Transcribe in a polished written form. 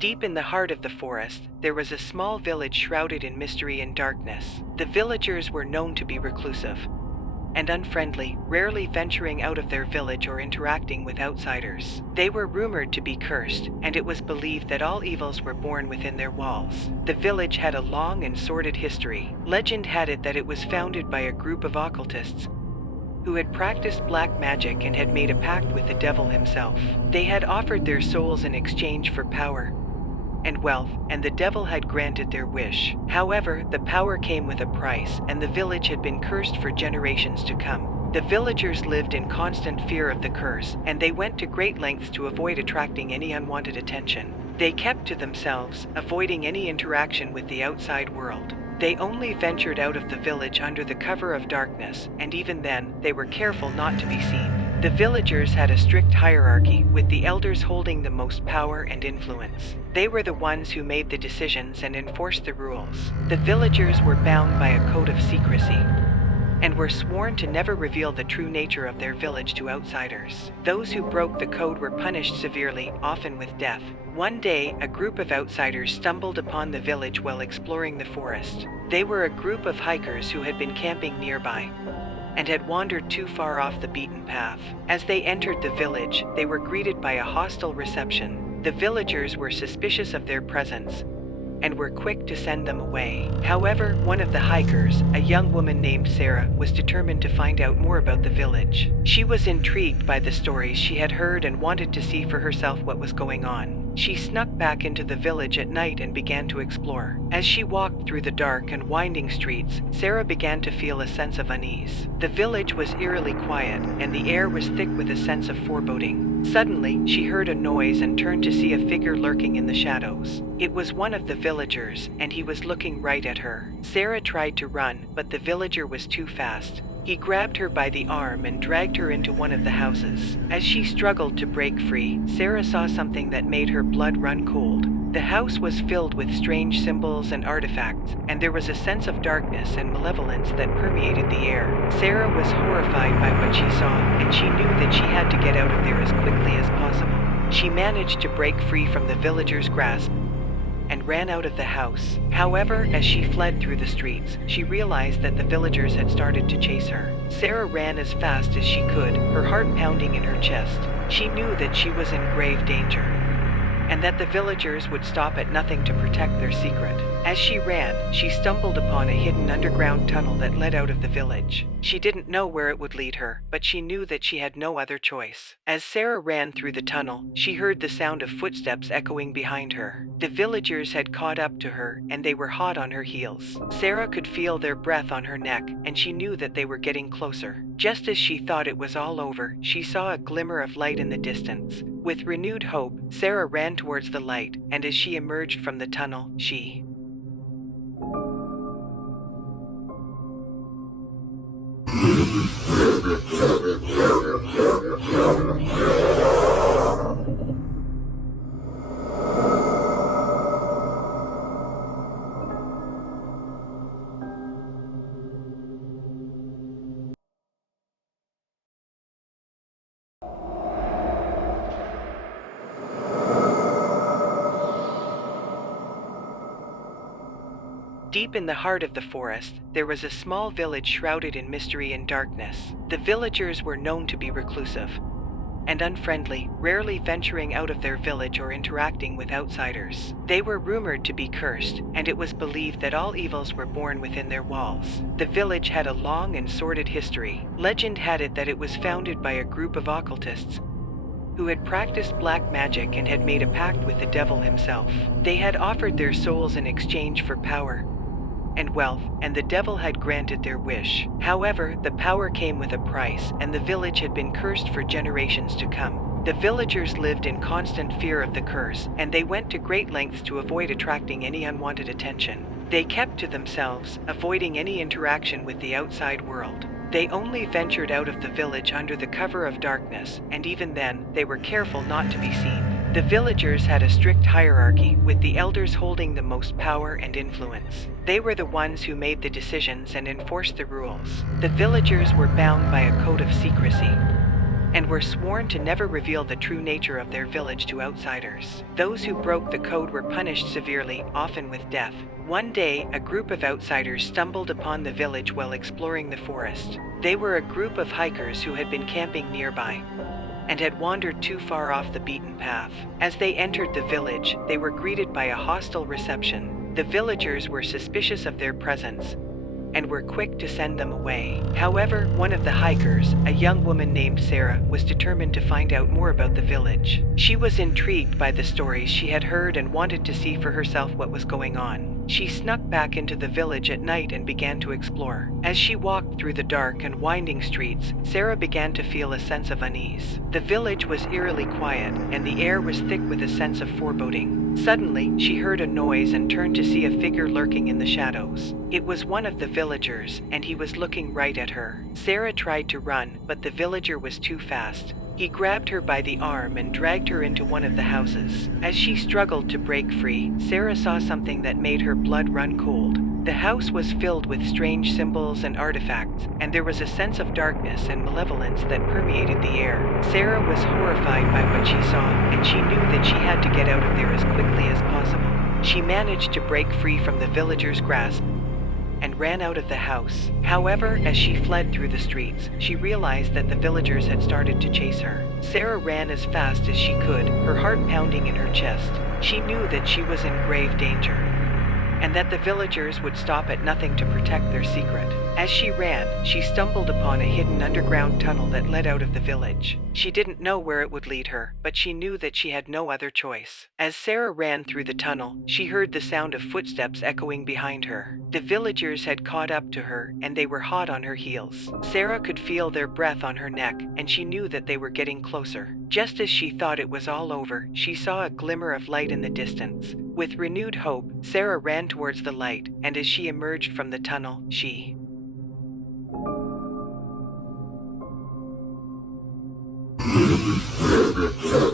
Deep in the heart of the forest, there was a small village shrouded in mystery and darkness. The villagers were known to be reclusive and unfriendly, rarely venturing out of their village or interacting with outsiders. They were rumored to be cursed, and it was believed that all evils were born within their walls. The village had a long and sordid history. Legend had it that it was founded by a group of occultists who had practiced black magic and had made a pact with the devil himself. They had offered their souls in exchange for power and wealth, and the devil had granted their wish. However, the power came with a price, and the village had been cursed for generations to come. The villagers lived in constant fear of the curse, and they went to great lengths to avoid attracting any unwanted attention. They kept to themselves, avoiding any interaction with the outside world. They only ventured out of the village under the cover of darkness, and even then, they were careful not to be seen. The villagers had a strict hierarchy, with the elders holding the most power and influence. They were the ones who made the decisions and enforced the rules. The villagers were bound by a code of secrecy and were sworn to never reveal the true nature of their village to outsiders. Those who broke the code were punished severely, often with death. One day, a group of outsiders stumbled upon the village while exploring the forest. They were a group of hikers who had been camping nearby and had wandered too far off the beaten path. As they entered the village, they were greeted by a hostile reception. The villagers were suspicious of their presence and were quick to send them away. However, one of the hikers, a young woman named Sarah, was determined to find out more about the village. She was intrigued by the stories she had heard and wanted to see for herself what was going on. She snuck back into the village at night and began to explore. As she walked through the dark and winding streets, Sarah began to feel a sense of unease. The village was eerily quiet, and the air was thick with a sense of foreboding. Suddenly, she heard a noise and turned to see a figure lurking in the shadows. It was one of the villagers, and he was looking right at her. Sarah tried to run, but the villager was too fast. He grabbed her by the arm and dragged her into one of the houses. As she struggled to break free, Sarah saw something that made her blood run cold. The house was filled with strange symbols and artifacts, and there was a sense of darkness and malevolence that permeated the air. Sarah was horrified by what she saw, and she knew that she had to get out of there as quickly as possible. She managed to break free from the villagers' grasp and ran out of the house. However, as she fled through the streets, she realized that the villagers had started to chase her. Sarah ran as fast as she could, her heart pounding in her chest. She knew that she was in grave danger, and that the villagers would stop at nothing to protect their secret. As she ran, she stumbled upon a hidden underground tunnel that led out of the village. She didn't know where it would lead her, but she knew that she had no other choice. As Sarah ran through the tunnel, she heard the sound of footsteps echoing behind her. The villagers had caught up to her, and they were hot on her heels. Sarah could feel their breath on her neck, and she knew that they were getting closer. Just as she thought it was all over, she saw a glimmer of light in the distance. With renewed hope, Sarah ran towards the light, and as she emerged from the tunnel, she Deep in the heart of the forest, there was a small village shrouded in mystery and darkness. The villagers were known to be reclusive and unfriendly, rarely venturing out of their village or interacting with outsiders. They were rumored to be cursed, and it was believed that all evils were born within their walls. The village had a long and sordid history. Legend had it that it was founded by a group of occultists who had practiced black magic and had made a pact with the devil himself. They had offered their souls in exchange for power and wealth, and the devil had granted their wish. However, the power came with a price, and the village had been cursed for generations to come. The villagers lived in constant fear of the curse, and they went to great lengths to avoid attracting any unwanted attention. They kept to themselves, avoiding any interaction with the outside world. They only ventured out of the village under the cover of darkness, and even then, they were careful not to be seen. The villagers had a strict hierarchy, with the elders holding the most power and influence. They were the ones who made the decisions and enforced the rules. The villagers were bound by a code of secrecy and were sworn to never reveal the true nature of their village to outsiders. Those who broke the code were punished severely, often with death. One day, a group of outsiders stumbled upon the village while exploring the forest. They were a group of hikers who had been camping nearby and had wandered too far off the beaten path. As they entered the village, they were greeted by a hostile reception. The villagers were suspicious of their presence and were quick to send them away. However, one of the hikers, a young woman named Sarah, was determined to find out more about the village. She was intrigued by the stories she had heard and wanted to see for herself what was going on. She snuck back into the village at night and began to explore. As she walked through the dark and winding streets, Sarah began to feel a sense of unease. The village was eerily quiet, and the air was thick with a sense of foreboding. Suddenly, she heard a noise and turned to see a figure lurking in the shadows. It was one of the villagers, and he was looking right at her. Sarah tried to run, but the villager was too fast. He grabbed her by the arm and dragged her into one of the houses. As she struggled to break free, Sarah saw something that made her blood run cold. The house was filled with strange symbols and artifacts, and there was a sense of darkness and malevolence that permeated the air. Sarah was horrified by what she saw, and she knew that she had to get out of there as quickly as possible. She managed to break free from the villager's grasp and ran out of the house. However, as she fled through the streets, she realized that the villagers had started to chase her. Sarah ran as fast as she could, her heart pounding in her chest. She knew that she was in grave danger, and that the villagers would stop at nothing to protect their secret. As she ran, she stumbled upon a hidden underground tunnel that led out of the village. She didn't know where it would lead her, but she knew that she had no other choice. As Sarah ran through the tunnel, she heard the sound of footsteps echoing behind her. The villagers had caught up to her, and they were hot on her heels. Sarah could feel their breath on her neck, and she knew that they were getting closer. Just as she thought it was all over, she saw a glimmer of light in the distance. With renewed hope, Sarah ran towards the light, and as she emerged from the tunnel, she